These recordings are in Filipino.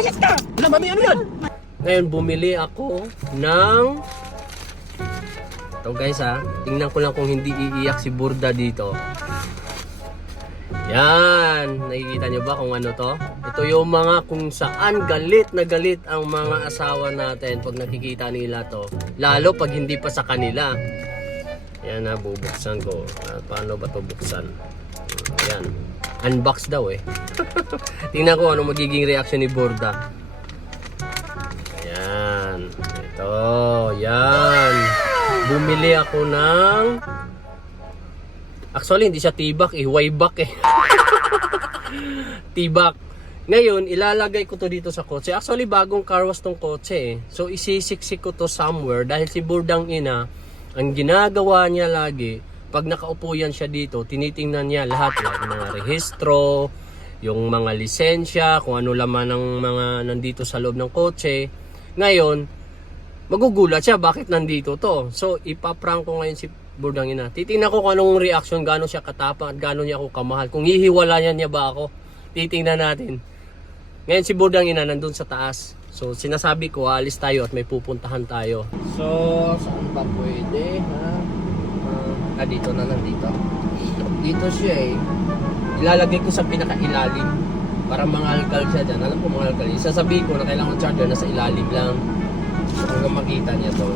Lumayas ka! Wala, mami, ano yan? Ngayon, bumili ako ng... Ito guys ha, tingnan ko lang kung hindi iiyak si Burda dito. Yan, nakikita nyo ba kung ano to? Ito yung mga kung saan galit na galit ang mga asawa natin pag nakikita nila to. Lalo pag hindi pa sa kanila. Yan na, bubuksan ko. Paano ba to buksan? Yan, unbox daw eh. Tingnan ko ano magiging reaction ni Burda. Yan, ito, yan. Bumili ako ng... Actually, hindi siya tibak eh. Waybak eh. Tibak. Ngayon, ilalagay ko to dito sa kotse. Actually, bagong car wash tong kotse eh. So, isisiksik ko to somewhere. Dahil si Burdang ina, ang ginagawa niya lagi, pag nakaupo yan siya dito, tinitingnan niya lahat. Like mga rehistro, yung mga lisensya, kung ano laman ng mga nandito sa loob ng kotse. Ngayon, magugulat siya bakit nandito to. So ipaprank ko ngayon si Burdang ina. Titingnan ko kung anong reaction, gaano siya katapang at gaano niya ako kamahal. Kung hihiwalayan niya ba ako, titingnan natin. Ngayon si Burdang ina nandun sa taas. So sinasabi ko alis tayo at may pupuntahan tayo. So saan ba pwede? Dito na lang dito. Dito siya eh. Ilalagay ko sa pinakailalim para mangalkal siya dyan. Alam ko mangalkal. Sasabihin ko na kailangan charger na sa ilalim lang. Hanggang makita niya to.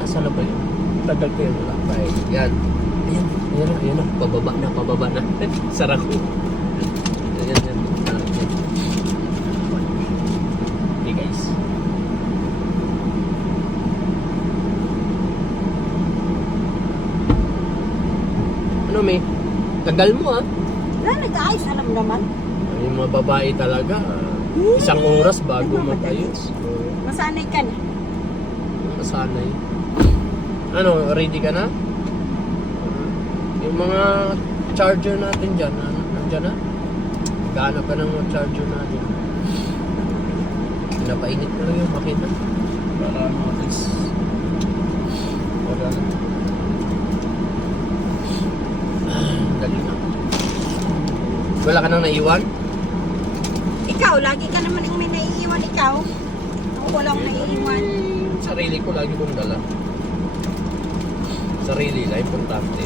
Asa na ba yun? Tagal ko yun. Wala pa eh. Yan. Ayan na. Pababa na. Sarap ko. Ayan. Okay guys. Ano may? Tagal mo ah. Wala, nag-ayos. Alam naman. Yung mga babae talaga. Isang oras bago mag-ayos. Masanay ka na. Masanay. Ano, ready ka na? Yung mga charger natin dyan, nandyan na? Gaano ka ng charger natin? Pinapainit ko lang yung makina. Para matis. Wala na. Dali na. Wala ka nang naiwan? Ikaw, lagi ka naman yung may naiiwan ikaw. Ako walang naiiwan. Sarili ko lagi kong dala. Sarili lang, importante.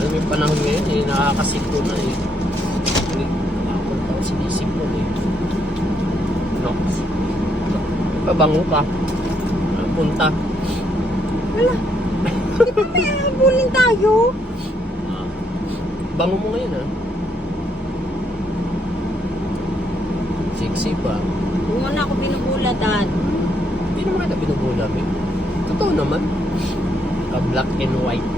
Alam mo yung panahon ngayon, eh, nakakasiglo na eh. Ako pa ako sinisiglo eh. No. Pabango ka. Punta. Wala. Di ba may habulin tayo? Bango mo ngayon ah. Sexy pa. Kung na ako binubulatan. Hindi naman kita binubulam eh. Totoo naman. Ka-black and white.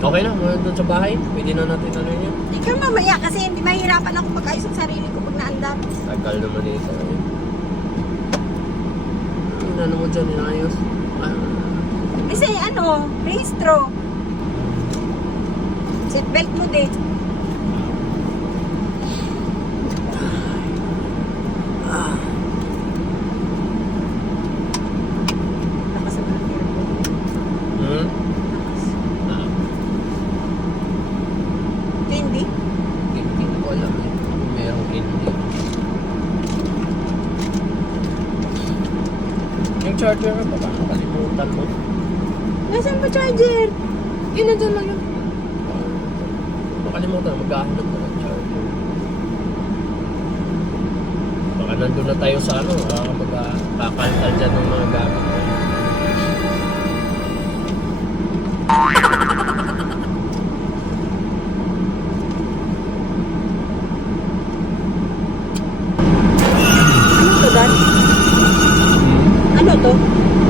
Okay na, doon sa bahay. Pwede na natin ano yun. Ikaw mamaya kasi hindi mahirapan ako pag-ayos ang sarili ko pag naandar. Tagal naman eh sa akin. Ano mo dyan, inayos? Kasi ano, rehistro. Seatbelt mo din. Lakas ang mga aircon. Hindi? Hindi ko alam eh. Merong hindi. Yung charger na baka nakalimutan mo. Nasaan ba charger? Nandyan lang yun. Makalimutan, maghahanap na ng charger. Baka nandun na tayo sa ano, magkakantal dyan ng mga gamit. Ano to, Dan? Ano to?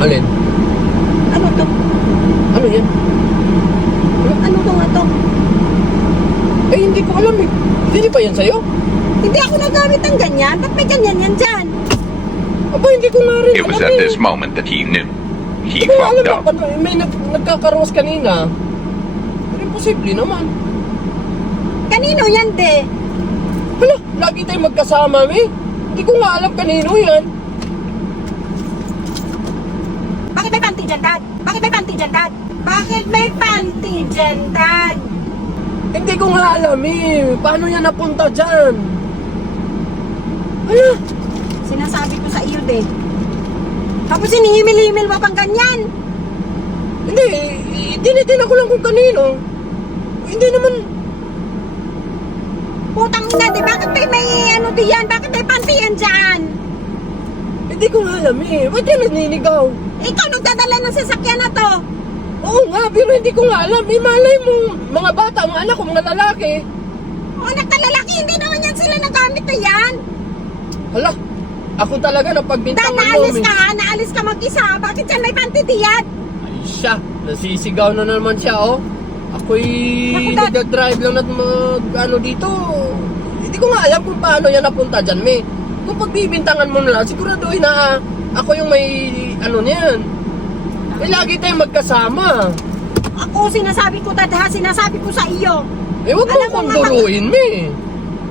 Alin? Ano to? Ano yan? Ano to nga to? Eh, hindi ko alam eh. Hindi pa yan sa'yo? Hindi ako nagamit ng ganyan. Ba't may ganyan yan dyan? Aba, hindi ko nga rin It was alam at eh. this moment that he knew. He Hindi ko alam fucked up. na may nagkakaroos kanina. Pero imposible naman. Kanino yan, de? Hala, lagi tayo magkasama, eh. Hindi ko nga alam kanino yan. Bakit may panty dyan, Dad? Bakit may panty panty dyan, Dad? Bakit may panty dyan, Dad? Hindi ko nga alam eh. Paano yan napunta dyan? Ano? Sinasabi ko sa iyo, din. Tapos hinihimil-himil mo pang ganyan. Hindi, tinitina ko lang kung kanino. Hindi naman. Putang ina, di bakit may ano diyan? Bakit may panty yan dyan? Hindi ko nga alam eh. Ba't yan naninigaw? Ikaw nagdadala ng sasakyan na to. Oo nga, pero hindi ko nga alam. Eh, malay mo, mga bata, mga anak ko, mga lalaki. O anak na lalaki, hindi naman yan sila nagamit na yan. Hala, ako talaga Dahil napagbintangan mo. naalis ka mag-isa. Bakit yan may panty diyan? Ay siya, nasisigaw na naman siya oh. Ako'y Naku, Dad. nagdadrive lang at ano dito. Hindi ko nga alam kung paano yan napunta dyan, me. Kung pagbibintangan mo na lang, siguraduhin na ako yung may ano niyan. Eh, lagi tayong magkasama. Ako sinasabi ko, Tadha, sinasabi ko sa iyo. Eh, huwag mo Alam mo kong nga, duruin, me.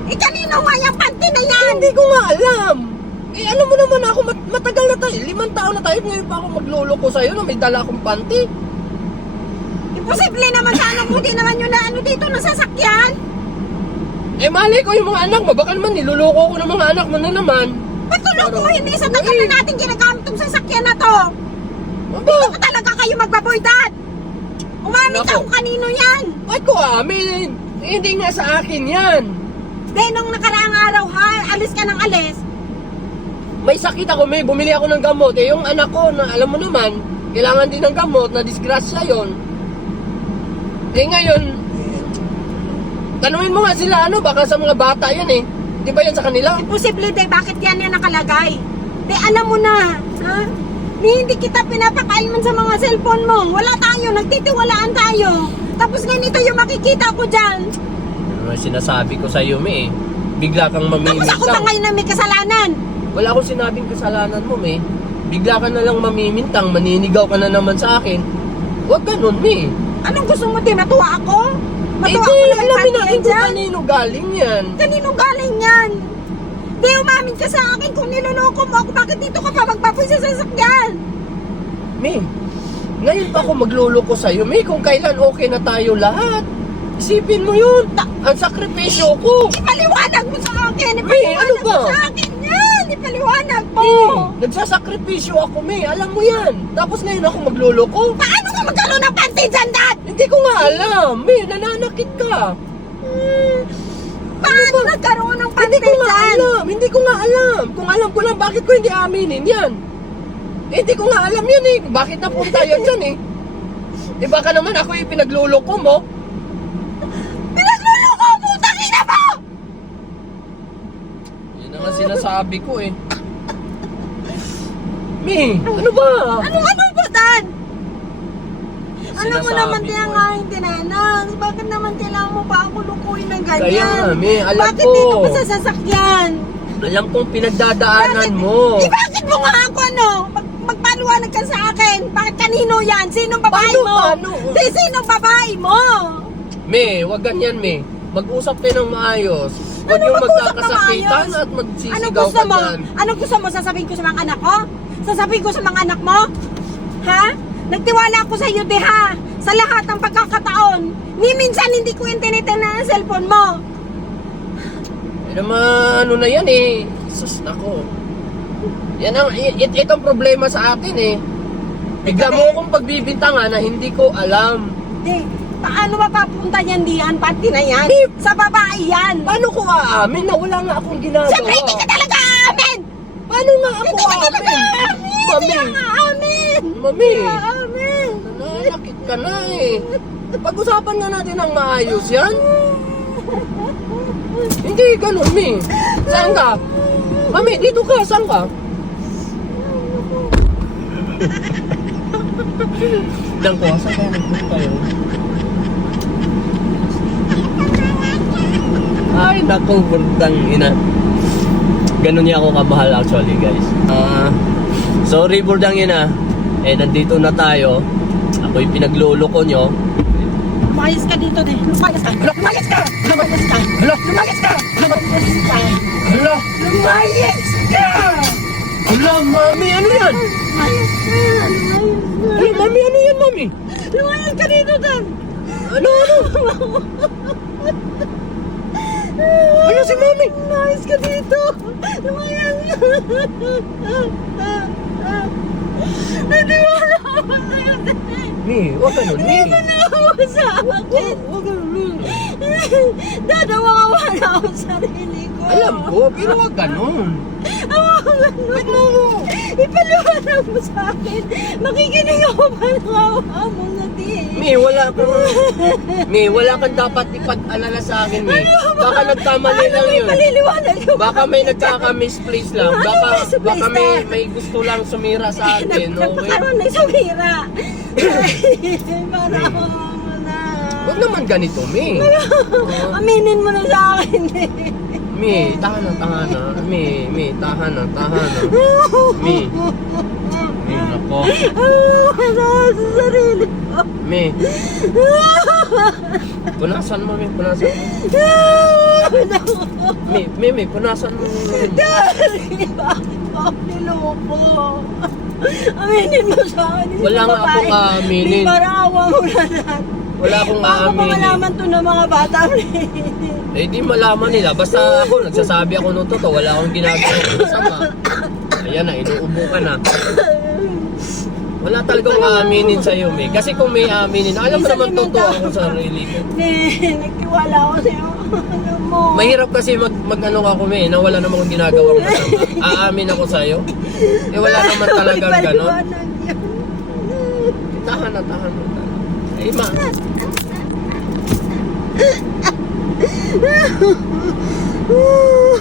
Eh kanino nga yung panty na yan? Hindi ko nga alam. Eh, alam mo naman ako, matagal na tayo. 5 taon na tayo. Ngayon pa ako magluloko sa'yo na may dala akong panty. Imposible naman sana kung di naman yun na ano dito na sasakyan. Eh, malay ko yung mga anak mo. Baka naman niluloko ko ng mga anak mo na naman. Patulog mo, hindi sa tagal na natin ginagamit tong sasakyan na to. Aba, Dito ka talaga kayo magbaboy, Dad. Umamit ka Nako. kung kanino yan. ba't ko amin? Eh, hindi nga sa akin yan. De, nung nakaraang araw ha, alis ka ng alis. May sakit ako, may bumili ako ng gamot. Eh, yung anak ko, na alam mo naman, kailangan din ng gamot, na disgrasya yon. Eh, ngayon, tanungin mo nga sila, ano, baka sa mga bata yan eh. Di ba yan sa kanila? Imposible, De, bakit yan nakalagay? De, alam mo na, ha? Hindi kita pinapakain man sa mga cellphone mo. Wala tayo, nagtitiwalaan tayo. Tapos ganito yung makikita ko dyan. Ano sinasabi ko sa iyo, me? Bigla kang Tapos ako pa mamimintang. ngayon na may kasalanan. Wala akong sinabing kasalanan mo, me. Bigla ka na lang mamimintang, maninigaw ka na naman sa akin. Huwag ganun, me. Anong gusto mo, Di? Matuwa ako? Eh, Matuwa di, ako na may alamin panty natin kung dyan. kanino galing yan. Kanino galing yan? Di, umamin ka sa akin kung niloloko mo ako. Bakit dito ka pa magpapoy sa sasakyan? Me, ngayon pa ako magluloko sa'yo, me, kung kailan okay na tayo lahat. Isipin mo yun, ang sakripisyo ko. Ipaliwanag mo sa akin. May, ano Ipaliwanag ba? mo sa akin yan. Ipaliwanag mo. Nagsasakripisyo ako, me, alam mo yan. Tapos ngayon ako magluloko. Paano ka magkaroon ng panty dyan, Dad? Hindi ko nga alam, me, nananakit ka. Paano nagkaroon ng panty Hindi ko nga dyan? alam, hindi ko nga alam. Kung alam ko lang, bakit ko hindi aminin yan? Eh, hindi ko nga alam yan eh. Bakit napunta yan dyan eh? Eh, baka naman ako yung pinagluloko mo. Pinagluloko mo, tangina mo! Yan naman sinasabi ko eh. Me, ano ba? Ano ba, Dad? Alam mo Sinasabi naman ko din ang eh. aking tinanas. Bakit naman kailangan mo pa ako lukuin ng ganyan? Kaya nga, me, alam Bakit ko. dito ka sa sasakyan? Alam kong pinagdadaanan mo. Bakit mo nga ako magpaliwanag ka sa akin? Bakit kanino yan? Sinong babae Paano, mo? paano? Di, sinong babae mo? Me, wag ganyan, me. Mag-usap tayo ng maayos. Huwag Ano yung mag-usap na magkakasakitan maayos? at Anong magsisigaw gusto ka mo? dyan. Anong gusto mo? Sasabihin ko sa mga anak ko? Sasabihin ko sa mga anak mo? Ha? Nagtiwala ako sa iyo, ha? Sa lahat ng pagkakataon. Ni minsan hindi ko yung tinitingnan ang cellphone mo. Eh naman, ano na yan eh. Sus, nako. Yan ang, itong problema sa atin eh. Bigla mo akong pagbibintangan na hindi ko alam. Di, paano mapapunta yan diyan? Pati na yan? Sa babae yan. Paano ko aamin na wala nga akong ginagawa? Siyempre hindi ka talaga aamin! Paano nga ako Hindi ka talaga aamin? aamin! Mami, Hindi ka aamin! Mami. Hindi ka aamin! nananakit ka na eh. Pag-usapan nga natin ng maayos yan. Hindi ganun, mi. Saan ka? Mami, dito ka. Saan ka? Diyan ko. Saan kayo nagpunta yun? Ay, naku, burdang ina. Ganun niya ako kamahal actually, guys. Sorry, burdang ina. Eh, nandito na tayo. Ako yung pinagluloko nyo. Lumayas ka dito, de. Lumayas ka! Lumayas ka! Lumayas ka! Hala! Lumayas ka! Lumayas ka! Hala! Lumayas ka! Hala, mami, ano yan? Lumayas ka! Lumayas ka! Hala, mami, ano yan, mami? Mi? Lumayas ka dito, Dan! Ano? Ano si Mami? Lumayas ka dito! Lumayas! Naniwala ako sa'yo, Dan! Mi, huwag ganun, Mi. Nanawa sa akin! Huwag ganun, Mi. Dadawawa na ako sa sarili ko! Alam ko, pero huwag ganun. Ba't mo? Ipaliwanag mo sa akin! Makikinig ako pa ng awa mo na Mi, wala kang dapat ipag-alala sa akin, Mi. Baka nagkamali lang yun. Paliliwanag yung Baka may nagkaka-misplace lang. Ano Baka misplace may gusto lang sumira sa atin, okay? Nagpakaroon ng sumira. Manawa mo na. Huwag naman ganito, Mi. Aminin mo na sa akin eh. Mi, tahana. Mi, tahana. Mi, nako. Manawa sa sarili ko. Mi, punasan mo, Mi, punasan mo. Mi, punasan mo. Daddy, bakit ako niloko? Aminin mo sa akin. hindi Wala nga babae. akong aaminin. Hindi marawa mo na lang. Wala akong Bago pa aaminin. malaman to ng mga bata. Eh, di malaman nila. Basta ako, nagsasabi ako ng totoo. Wala akong ginagawa ng masama. Ayan na, inuubo ka na. Wala talagang aaminin sa'yo, Mi. Kasi kung may aaminin, alam mo naman totoo ako sa sarili ko. Nagtiwala ako sa'yo. Alam mo. Mahirap kasi mag-ano ka kumi, na wala namang ginagawang masama. Aamin ako sa'yo. Eh, wala naman talagang ganon. Paliwanag yun. Tahan na. Eh, ma. Oh,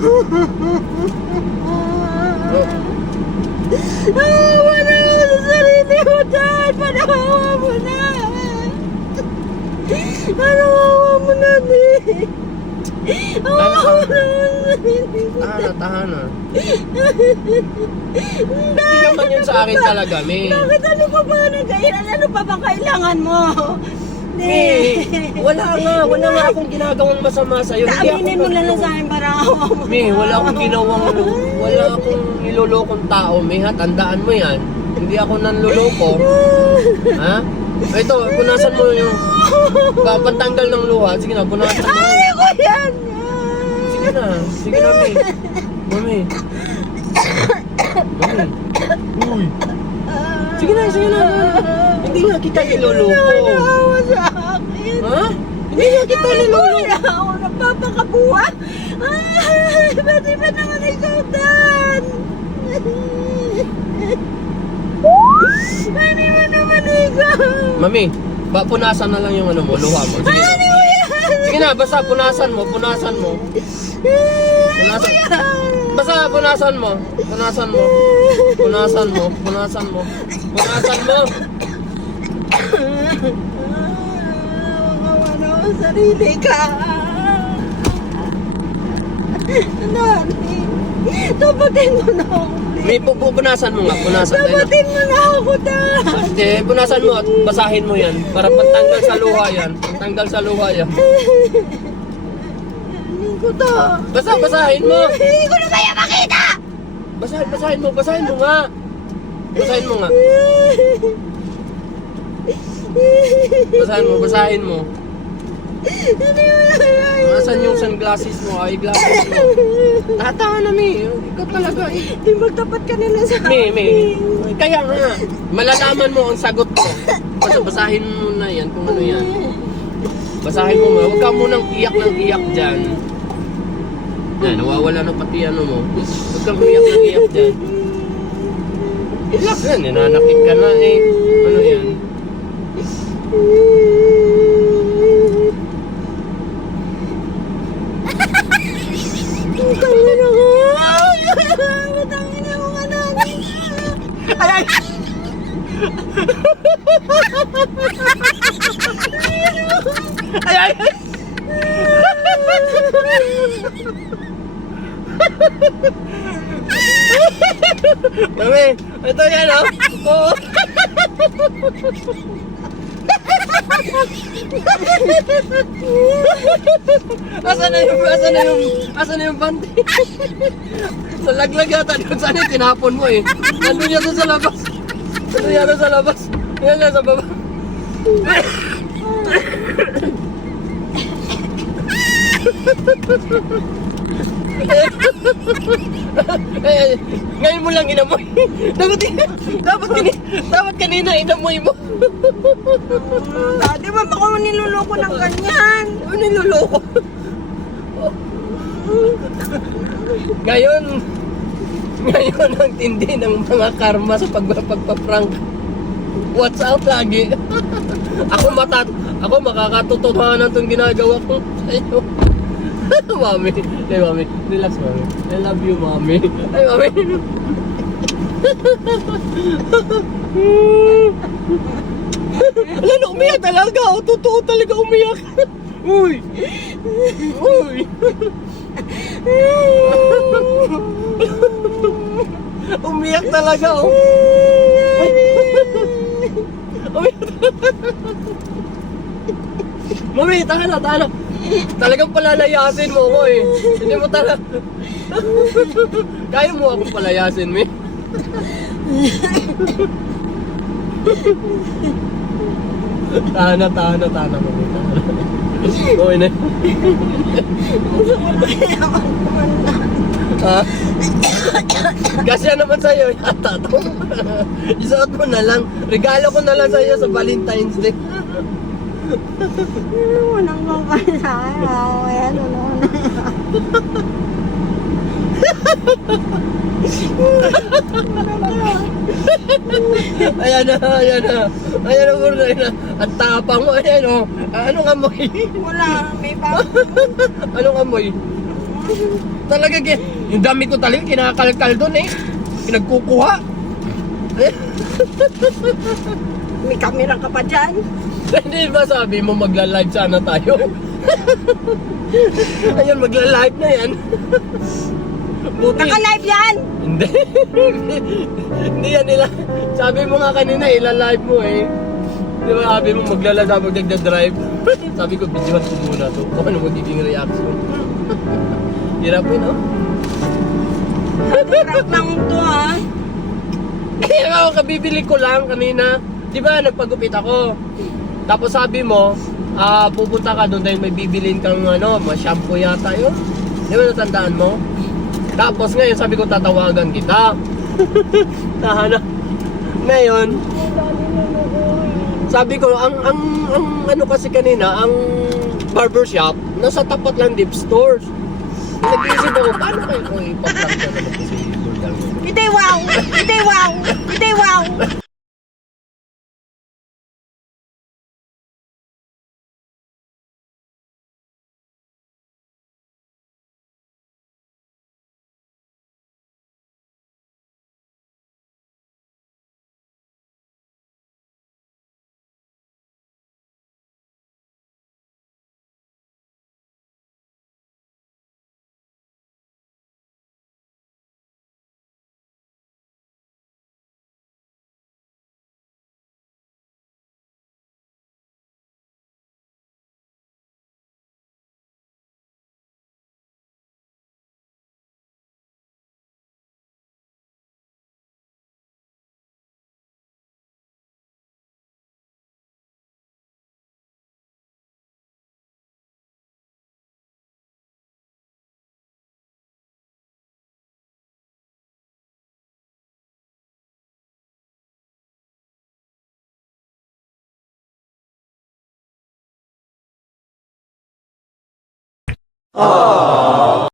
Awa na ako sa sarili mo, Dad! Panawawa mo na! Panawawa mo na, Di! Awa mo na sa sarili ko. tahan na. Hindi naman yun sa akin talaga, Mi. Bakit ano pa ba nagkailan? Ano pa bang kailangan mo? Mi, wala nga akong ginagawang masama sa'yo. Hindi ako Aminin mo lang sa akin para awa mo. Mi, wala akong nilolokong tao, Mi, ha? Tandaan mo yan. Hindi ako nanloloko. Ha? Ito, punasan mo yung pantanggal ng luha. Sige na, punasan mo. Ay, ko yan! Sige na, Mi. Mami. Uy. Sige na. Hindi nga kita niloloko. Naawa sa akin. Ha? Hindi nga kita niloloko. Wala ako napapakabuha. Ay, ba't iba naman ikaw, Dan? Ano ba naman ikaw? Mami, punasan na lang yung ano mo, luha mo. Sige na. Ano mo yan? Sige na, basta punasan mo. Punasan. Basta punasan mo. Ano ang sarili ka? Nani, tapatin mo na ako. May pupunasan mo nga, punasan. Tapatin mo na ako, Dan. Hindi, punasan mo at basahin mo yan. Para pantanggal sa luha yan. Ano ko to? Basta basahin mo. Hindi ko na kaya makita! Basahin mo nga. Basahin mo. Nasaan yung sunglasses mo, eyeglasses mo? Tataan na, Mi. Ikaw talaga, eh. Di magtapat ka nila sa Mi. akin. Kaya nga, malalaman mo ang sagot ko. Basta basahin mo na yan kung ano yan. Basahin mo nga. Huwag ka munang iyak ng iyak dyan. Yan, nawawala na pati ano mo. Huwag kang iyak ng iyak dyan. Iyak yan, nananakit ka na eh. Ano yan? Tangin na ko! Matangin na mga namin! Ay! Ay! Mami, ito yan oh. Oo. Asan na yung bante? Nalaglag yata doon. Saan yung tinapon mo eh? Nandun yata sa labas. Yan sa baba. Ngayon mo lang inamoy. Dapat kanina inamoy mo. Di ba baka niluloko ng ganyan? Ano niloloko? Ngayon ang tindi ng mga karma sa pagpaprank. What's out lagi? Ako makakatotohanan itong ginagawa ko sa'yo. Mami, ay mami, relax mami. I love you mami. Ay mami. Wala na umiyak talaga. O, totoo talaga umiyak. Uy. Uy. Umiyak talaga oh. Umiyak. Mami, tahan na. Talagang palalayasin mo ako eh. Hindi mo talaga. Kaya mo akong palayasin, mi? Tahan na, mami. Okay na. Ha? Kasya naman sa'yo, yata to. Isuot mo na lang. Regalo ko na lang sa'yo sa Valentine's Day. Walang mapasaya. Ayan, ano na. Ayan na, muna na. Ang tapang mo, ayan o. Anong amoy? Wala, may pa. Anong amoy? Talaga, yung dami ko talaga, kinakalkal doon eh. Pinagkukuha. May camera ka pa dyan. Hindi ba sabi mo magla-live sana tayo? Ayun, magla-live na yan. Buti. Naka-live yan. Hindi. Hindi yan nila. Sabi mo nga kanina, ila-live mo eh. Di ba sabi mo magla-live habang nagda-drive? Sabi ko, videohan ko muna to. Kung ano magiging reaction. Hirap yun, no? Hirap lang to ha. Eh, ako, kabibili ko lang kanina. Di ba, nagpagupit ako. Tapos sabi mo, pupunta ka doon dahil may bibilin kang shampoo yata yun. Di ba natandaan mo? Tapos ngayon sabi ko tatawagan kita. Tahan na. Ngayon, sabi ko, ang ano kasi kanina, ang barbershop, nasa tapat lang dip stores. Nag-iisip ako, paano kayo kung ipaprank na naman kasi Burdang? Hindi wow.